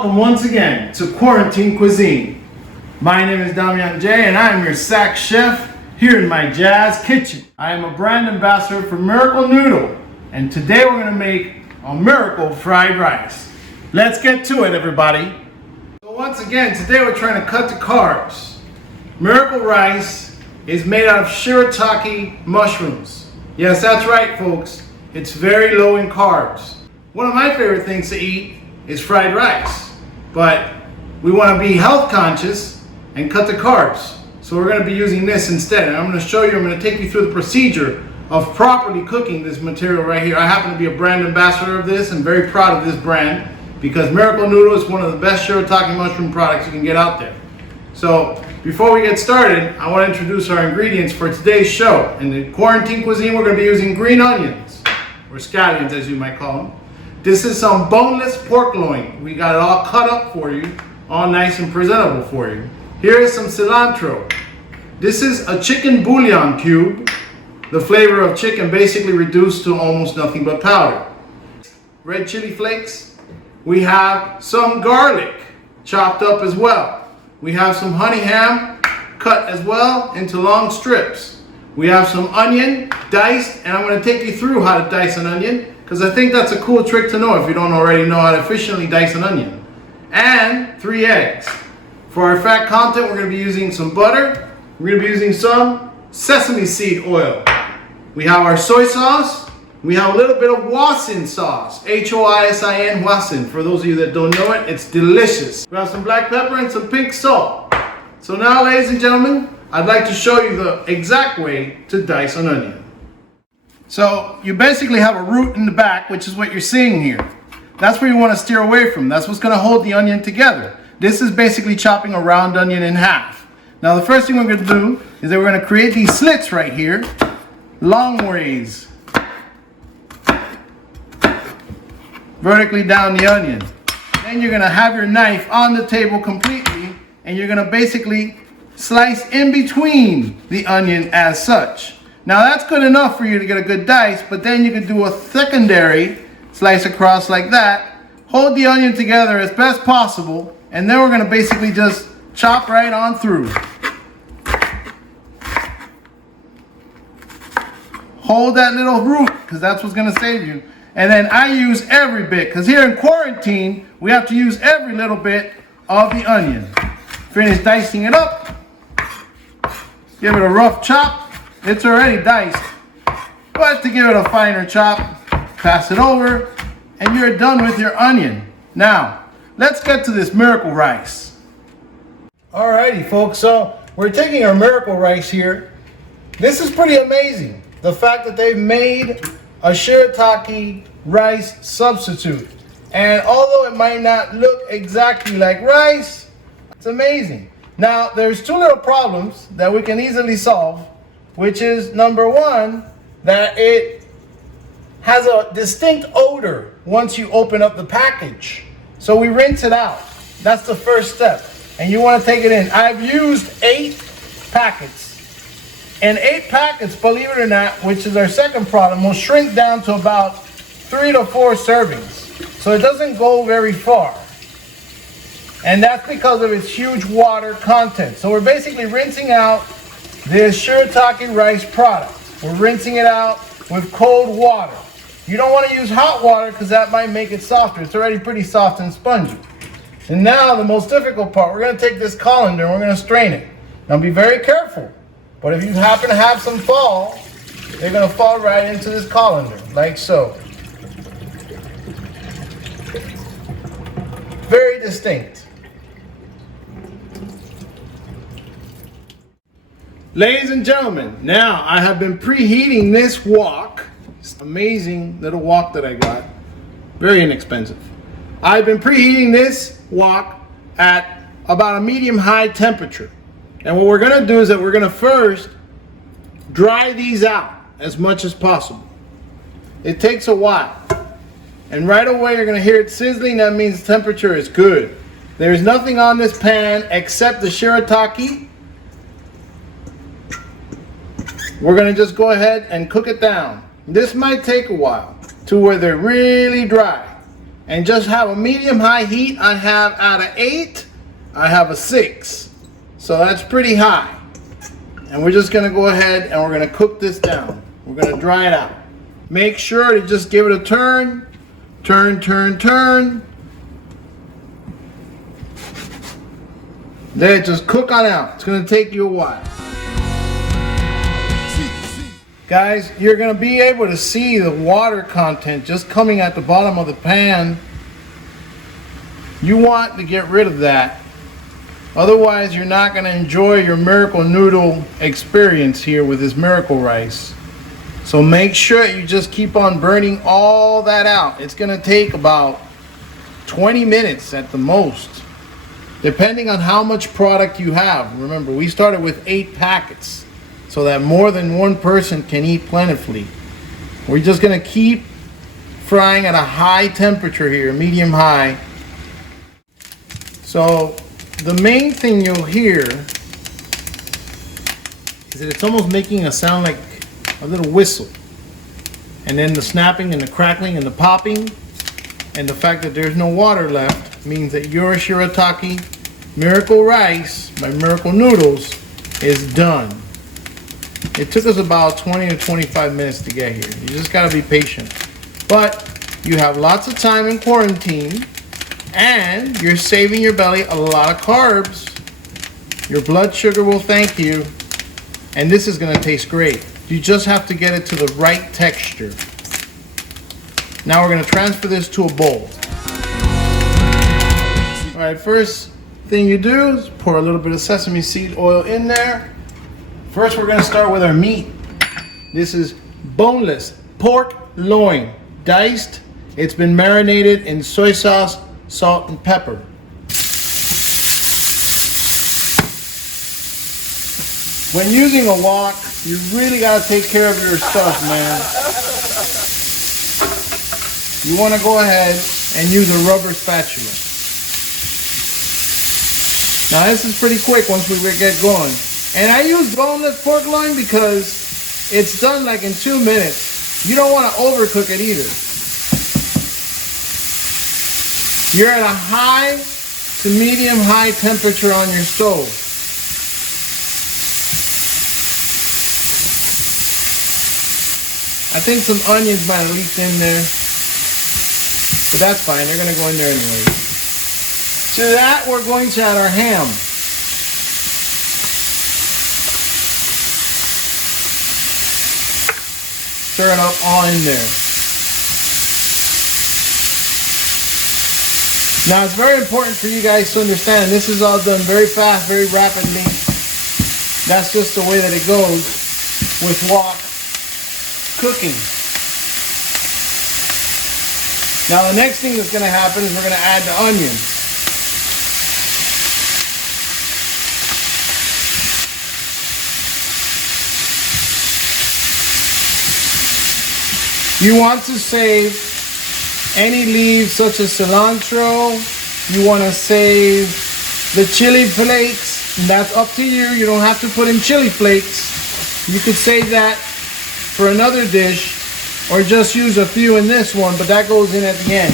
welcome once again to Quarantine Cuisine. My name is Damian J and I am your SAXCHEF here in my jazz kitchen. I am a brand ambassador for Miracle Noodle and today we're going to make a miracle fried rice. Let's get to it, everybody. So once again, today we're trying to cut the carbs. Miracle rice is made out of Shirataki mushrooms. Yes, that's right, folks. It's very low in carbs. One of my favorite things to eat is fried rice, but we want to be health conscious and cut the carbs. So we're going to be using this instead. And I'm going to take you through the procedure of properly cooking this material right here. I happen to be a brand ambassador of this and very proud of this brand because Miracle Noodle is one of the best Shirataki mushroom products you can get out there. So before we get started, I want to introduce our ingredients for today's show. In the quarantine cuisine, we're going to be using green onions, or scallions as you might call them. This is some boneless pork loin. We got it all cut up for you, all nice and presentable for you. Here is some cilantro. This is a chicken bouillon cube. The flavor of chicken basically reduced to almost nothing but powder. Red chili flakes. We have some garlic chopped up as well. We have some honey ham cut as well into long strips. We have some onion diced, and I'm going to take you through how to dice an onion because I think that's a cool trick to know if you don't already know how to efficiently dice an onion. And 3 eggs. For our fat content, we're going to be using some butter. We're going to be using some sesame seed oil. We have our soy sauce. We have a little bit of hoisin sauce. H-O-I-S-I-N, hoisin. For those of you that don't know it, it's delicious. We have some black pepper and some pink salt. So now, ladies and gentlemen, I'd like to show you the exact way to dice an onion. So you basically have a root in the back, which is what you're seeing here. That's where you want to steer away from. That's what's going to hold the onion together. This is basically chopping a round onion in half. Now the first thing we're going to do is that we're going to create these slits right here, long ways, vertically down the onion. Then you're going to have your knife on the table completely, and you're going to basically slice in between the onion as such. Now that's good enough for you to get a good dice, but then you can do a secondary slice across like that, hold the onion together as best possible, and then we're going to basically just chop right on through. Hold that little root because that's what's going to save you. And then I use every bit because here in quarantine, we have to use every little bit of the onion. Finish dicing it up. Give it a rough chop. It's already diced. But to give it a finer chop, pass it over, and you're done with your onion. Now, let's get to this miracle rice. Alrighty, folks, so we're taking our miracle rice here. This is pretty amazing. The fact that they've made a Shirataki rice substitute. And although it might not look exactly like rice, it's amazing. Now, there's two little problems that we can easily solve, which is number one, that it has a distinct odor once you open up the package. So we rinse it out. That's the first step. And you want to take it in. I've used 8 packets. And 8 packets, believe it or not, which is our second problem, will shrink down to about 3 to 4 servings. So it doesn't go very far. And that's because of its huge water content. So we're basically rinsing out this Shirataki rice product. We're rinsing it out with cold water. You don't want to use hot water because that might make it softer. It's already pretty soft and spongy. And now the most difficult part, we're going to take this colander and we're going to strain it. Now be very careful. But if you happen to have some fall, they're going to fall right into this colander, like so. Very distinct. Ladies and gentlemen, now I have been preheating this wok. It's an amazing little wok that I got. Very inexpensive. I've been preheating this wok at about a medium-high temperature. And what we're going to do is that we're going to first dry these out as much as possible. It takes a while. And right away you're going to hear it sizzling. That means the temperature is good. There's nothing on this pan except the Shirataki. We're going to just go ahead and cook it down. This might take a while to where they're really dry. and just have a medium-high heat. I have out of 8, I have a 6. So that's pretty high. And we're just gonna go ahead and we're gonna cook this down. We're gonna dry it out. Make sure to just give it a turn. Turn, turn, turn. Then just cook on out. It's gonna take you a while. Guys, you're gonna be able to see the water content just coming at the bottom of the pan. You want to get rid of that. Otherwise, you're not gonna enjoy your Miracle Noodle experience here with this Miracle Rice. So make sure you just keep on burning all that out. It's gonna take about 20 minutes at the most, depending on how much product you have. Remember, we started with 8 packets, so that more than one person can eat plentifully. We're just gonna keep frying at a high temperature here, medium high. So the main thing you'll hear is that it's almost making a sound like a little whistle. And then the snapping and the crackling and the popping and the fact that there's no water left means that your Shirataki Miracle Rice by Miracle Noodles is done. It took us about 20 to 25 minutes to get here. You just gotta be patient. But you have lots of time in quarantine and you're saving your belly a lot of carbs. Your blood sugar will thank you. And this is gonna taste great. You just have to get it to the right texture. Now we're gonna transfer this to a bowl. All right, first thing you do is pour a little bit of sesame seed oil in there. First, we're gonna start with our meat. This is boneless pork loin, diced. It's been marinated in soy sauce, salt, and pepper. When using a wok, you really gotta take care of your stuff, man. You wanna go ahead and use a rubber spatula. Now this is pretty quick once we get going. And I use boneless pork loin because it's done like in 2 minutes. You don't wanna overcook it either. You're at a high to medium high temperature on your stove. I think some onions might have leaked in there, but that's fine. They're gonna go in there anyway. To that, we're going to add our ham. Stir it up all in there. Now it's very important for you guys to understand this is all done very fast, very rapidly. That's just the way that it goes with wok cooking. Now the next thing that's going to happen is we're going to add the onions. You want to save any leaves such as cilantro. You want to save the chili flakes. And that's up to you. You don't have to put in chili flakes. You could save that for another dish or just use a few in this one, but that goes in at the end.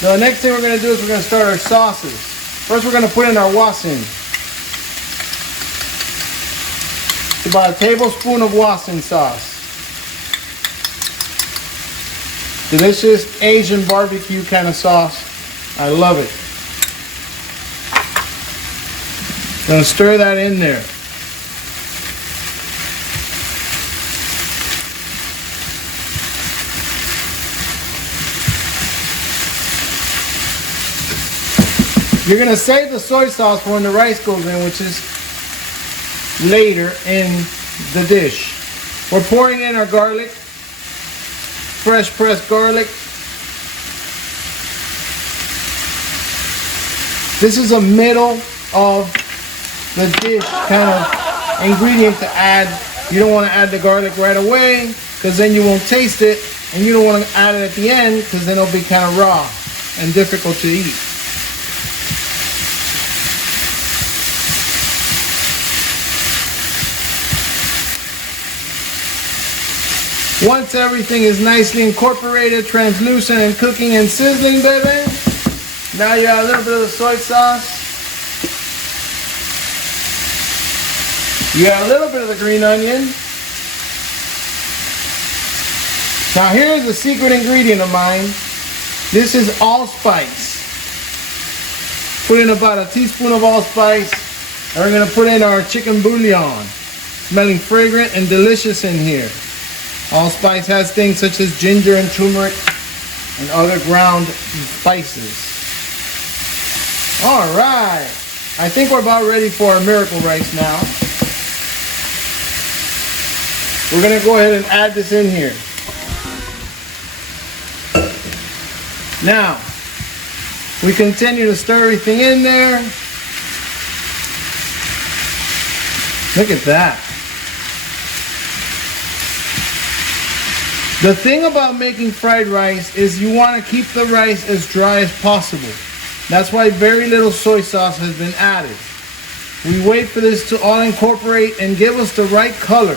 The next thing we're going to do is we're going to start our sauces. First we're going to put in our wasin. It's about a tablespoon of wasin sauce. Delicious Asian barbecue kind of sauce. I love it. Gonna stir that in there. You're gonna save the soy sauce for when the rice goes in, which is later in the dish. We're pouring in our garlic. Fresh pressed garlic. This is a middle of the dish kind of ingredient to add. You don't want to add the garlic right away because then you won't taste it, and you don't want to add it at the end because then it'll be kind of raw and difficult to eat. Once everything is nicely incorporated, translucent, and cooking and sizzling, baby, now you add a little bit of the soy sauce. You add a little bit of the green onion. Now here's the secret ingredient of mine. This is allspice. Put in about a teaspoon of allspice. And we're gonna put in our chicken bouillon. Smelling fragrant and delicious in here. Allspice has things such as ginger and turmeric and other ground spices. All right, I think we're about ready for our miracle rice now. We're gonna go ahead and add this in here. Now, we continue to stir everything in there. Look at that. The thing about making fried rice is you want to keep the rice as dry as possible. That's why very little soy sauce has been added. We wait for this to all incorporate and give us the right color.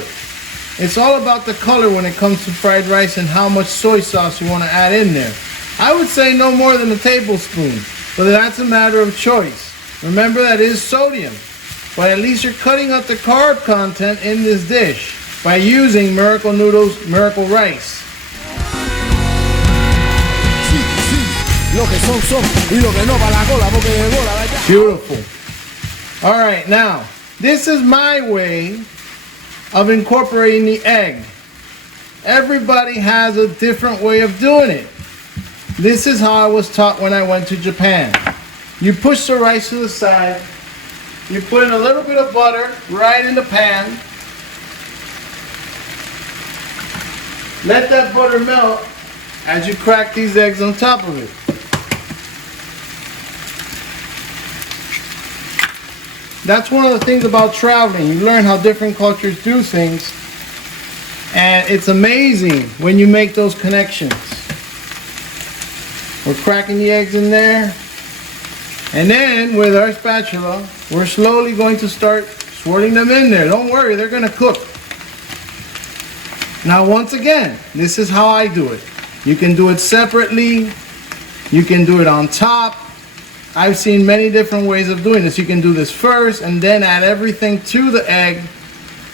It's all about the color when it comes to fried rice and how much soy sauce you want to add in there. I would say no more than a tablespoon, but that's a matter of choice. Remember, that is sodium, but at least you're cutting out the carb content in this dish by using Miracle Noodle's Miracle Rice. Beautiful. All right, now, this is my way of incorporating the egg. Everybody has a different way of doing it. This is how I was taught when I went to Japan. You push the rice to the side, you put in a little bit of butter right in the pan, let that butter melt as you crack these eggs on top of it. That's one of the things about traveling. You learn how different cultures do things, and it's amazing when you make those connections. We're cracking the eggs in there, and then with our spatula, we're slowly going to start swirling them in there. Don't worry, they're going to cook. Now, once again, this is how I do it. You can do it separately. You can do it on top. I've seen many different ways of doing this. You can do this first and then add everything to the egg.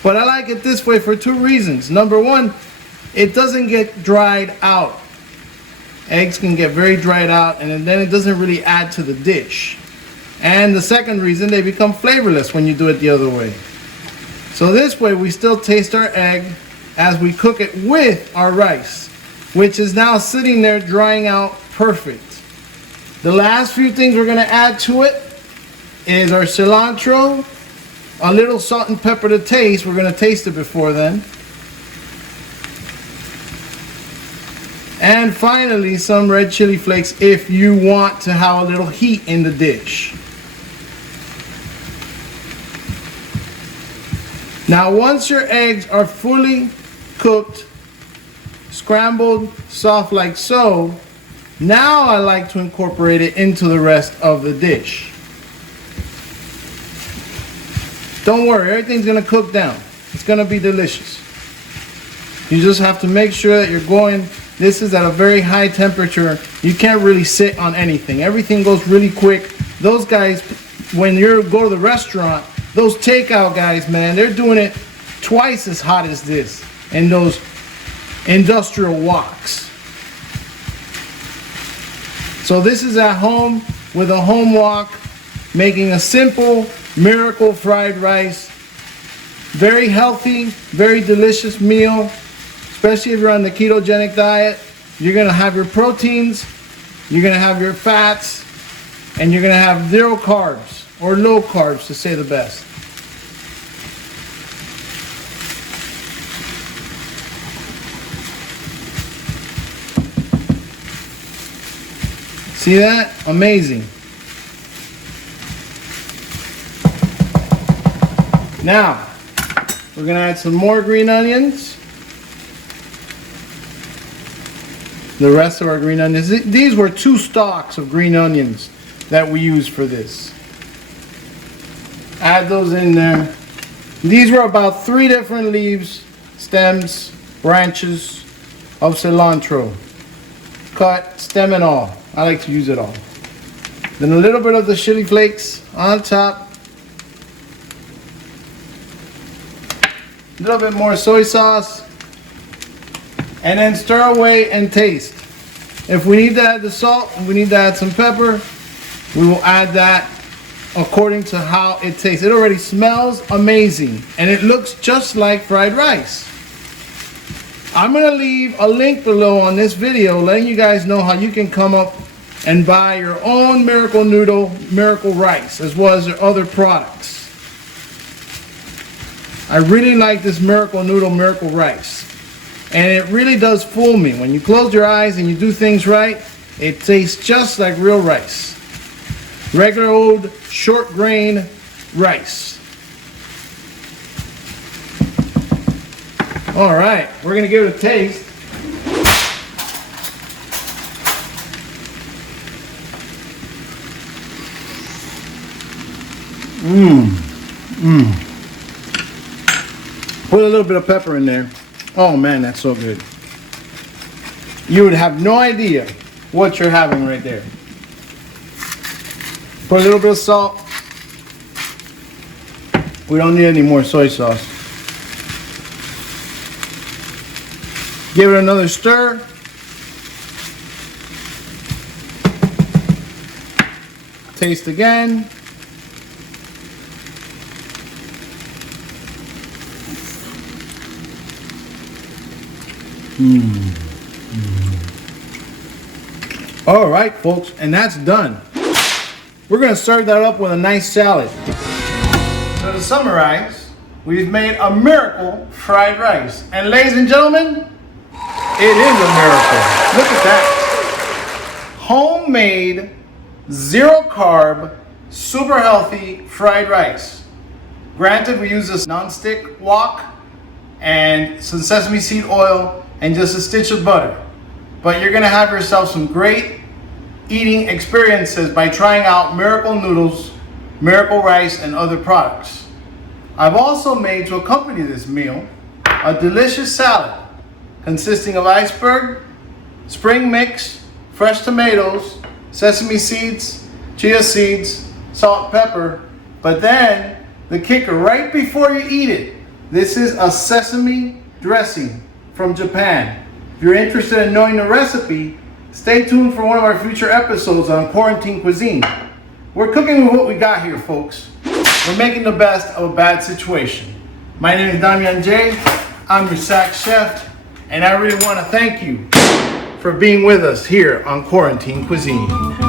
But I like it this way for two reasons. Number one, it doesn't get dried out. Eggs can get very dried out, and then it doesn't really add to the dish. And the second reason, they become flavorless when you do it the other way. So this way we still taste our egg as we cook it with our rice, which is now sitting there drying out perfect. The last few things we're going to add to it is our cilantro, a little salt and pepper to taste. We're going to taste it before then. And finally, some red chili flakes if you want to have a little heat in the dish. Now, once your eggs are fully cooked, scrambled, soft like so, now I like to incorporate it into the rest of the dish. Don't worry, everything's going to cook down. It's going to be delicious. You just have to make sure that you're going, this is at a very high temperature. You can't really sit on anything. Everything goes really quick. Those guys, when you go to the restaurant, those takeout guys, man, they're doing it twice as hot as this in those industrial woks. So this is at home with a home wok, making a simple miracle fried rice. Very healthy, very delicious meal, especially if you're on the ketogenic diet. You're gonna have your proteins, you're gonna have your fats, and you're gonna have zero carbs, or low carbs to say the best. See that? Amazing. Now, we're going to add some more green onions. The rest of our green onions. These were 2 stalks of green onions that we used for this. Add those in there. These were about 3 different leaves, stems, branches of cilantro, cut, stem and all. I like to use it all. Then a little bit of the chili flakes on top. A little bit more soy sauce. And then stir away and taste. If we need to add the salt, we need to add some pepper, we will add that according to how it tastes. It already smells amazing and it looks just like fried rice. I'm going to leave a link below on this video letting you guys know how you can come up and buy your own Miracle Noodle, Miracle Rice, as well as your other products. I really like this Miracle Noodle, Miracle Rice. And it really does fool me. When you close your eyes and you do things right, it tastes just like real rice. Regular old short grain rice. All right, we're gonna give it a taste. Put a little bit of pepper in there. Oh man, that's so good. You would have no idea what you're having right there. Put a little bit of salt. We don't need any more soy sauce. Give it another stir. Taste again. All right, folks, and that's done. We're going to serve that up with a nice salad. So to summarize, we've made a miracle fried rice. And ladies and gentlemen, it is a miracle. Look at that. Homemade, zero carb, super healthy fried rice. Granted, we use this non-stick wok and some sesame seed oil and just a stitch of butter. But you're gonna have yourself some great eating experiences by trying out Miracle Noodles, Miracle Rice, and other products. I've also made, to accompany this meal, a delicious salad consisting of iceberg, spring mix, fresh tomatoes, sesame seeds, chia seeds, salt, pepper. But then, the kicker, right before you eat it, this is a sesame dressing from Japan. If you're interested in knowing the recipe, stay tuned for one of our future episodes on quarantine cuisine. We're cooking with what we got here, folks. We're making the best of a bad situation. My name is Damian J. I'm your SAXCHEF, and I really want to thank you for being with us here on Quarantine Cuisine.